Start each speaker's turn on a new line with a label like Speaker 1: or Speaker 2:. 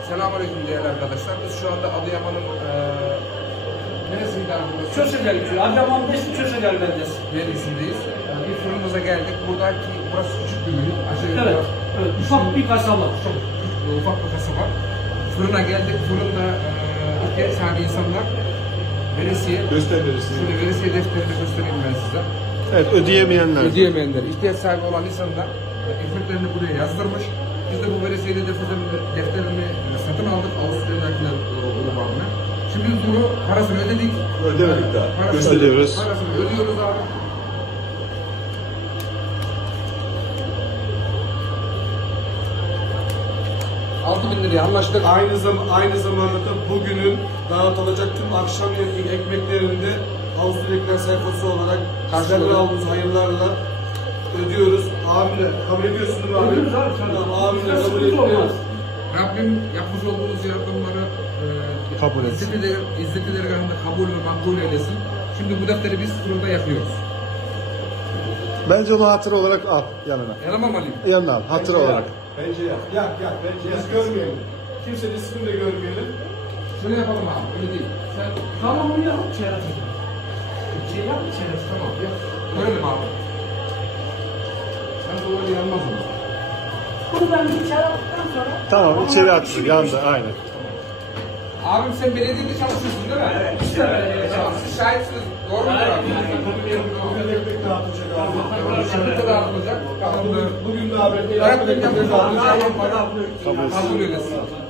Speaker 1: Selamünaleyküm değerli arkadaşlar. Biz şu anda Adıyaman'ın neresiydi arkadaşlar?
Speaker 2: Çösegel köyü. Adıyaman Beşli Çösegel beldesi.
Speaker 1: Berisindeyiz. Bir fırınımıza geldik. Buradaki burası küçük bir mühit. Aşağı
Speaker 2: Evet.
Speaker 1: yukarı
Speaker 2: Evet. Ufak bir kasaba.
Speaker 1: çok ufak bir kasaba. Fırına geldik. Fırında ihtiyaç sahibi insanlar veresiye.
Speaker 3: Gösterebilirsin.
Speaker 1: Şöyle veresiye defterini göstereyim ben size.
Speaker 3: Evet, ödeyemeyenler.
Speaker 1: Ödeyemeyenler, ihtiyaç sahibi olan insanlar ekmeklerini buraya yazdırmış. Biz de bu veresiye defterini satın aldık Avusturya'dakiler grubuna. Şimdi biz bunu parasını ödedik.
Speaker 3: Ödemedik daha.
Speaker 1: Parasını
Speaker 3: Gösteriyoruz.
Speaker 1: Parasını ödüyoruz abi. $6.000 anlaştık.
Speaker 4: Aynı zamanda da bugünün dağıtılacak tüm akşam yemeği ekmeklerinde Avusturyalılar sayfası olarak sizlerle aldığımız hayırlarla ödüyoruz. Abimle kabul ediyorsun değil mi abi?
Speaker 2: Ödüyoruz abi, tabii.
Speaker 4: Tamam, abimle
Speaker 2: Bizde
Speaker 4: kabul
Speaker 2: sıkıntı olmaz.
Speaker 4: ediyoruz.
Speaker 1: Rabbim yapmış olduğumuz yardımları
Speaker 3: Kabul etsin.
Speaker 1: İzzetileri yanında kabul ve makbul eylesin. Şimdi bu defteri biz fırında yakıyoruz.
Speaker 3: Bence onu hatıra olarak al yanına.
Speaker 1: Yaramam alayım.
Speaker 3: Yanına al, hatıra olarak.
Speaker 4: Bence yak. Yak. Bence yak. Biz görmeyelim. Kimsenin ismini de görmeyelim.
Speaker 1: Şöyle yapalım abi, öyle değil. Sen
Speaker 2: Tamam onu yap çerez. Şey yap çerez.
Speaker 1: tamam yap. Görelim abi. Sen de öyle yanmaz mı?
Speaker 2: Bunu ben bir içeri attıktan sonra...
Speaker 3: Tamam, içeri atsın, yanında, aynen.
Speaker 1: Abim sen belediyede çalışıyorsun değil mi? Evet.
Speaker 2: İşte böyle
Speaker 1: Tamam, siz şahitsiniz. Doğru mu abi?
Speaker 4: Bugün ekmek dağıtılacak abi.
Speaker 1: Şimdi de dağıtılacak. Tamamdır.
Speaker 4: Bugün de abi.
Speaker 1: Rabbim yapmış olduğunuz yardımları
Speaker 3: Kabul etsin.
Speaker 1: kabul eylesin.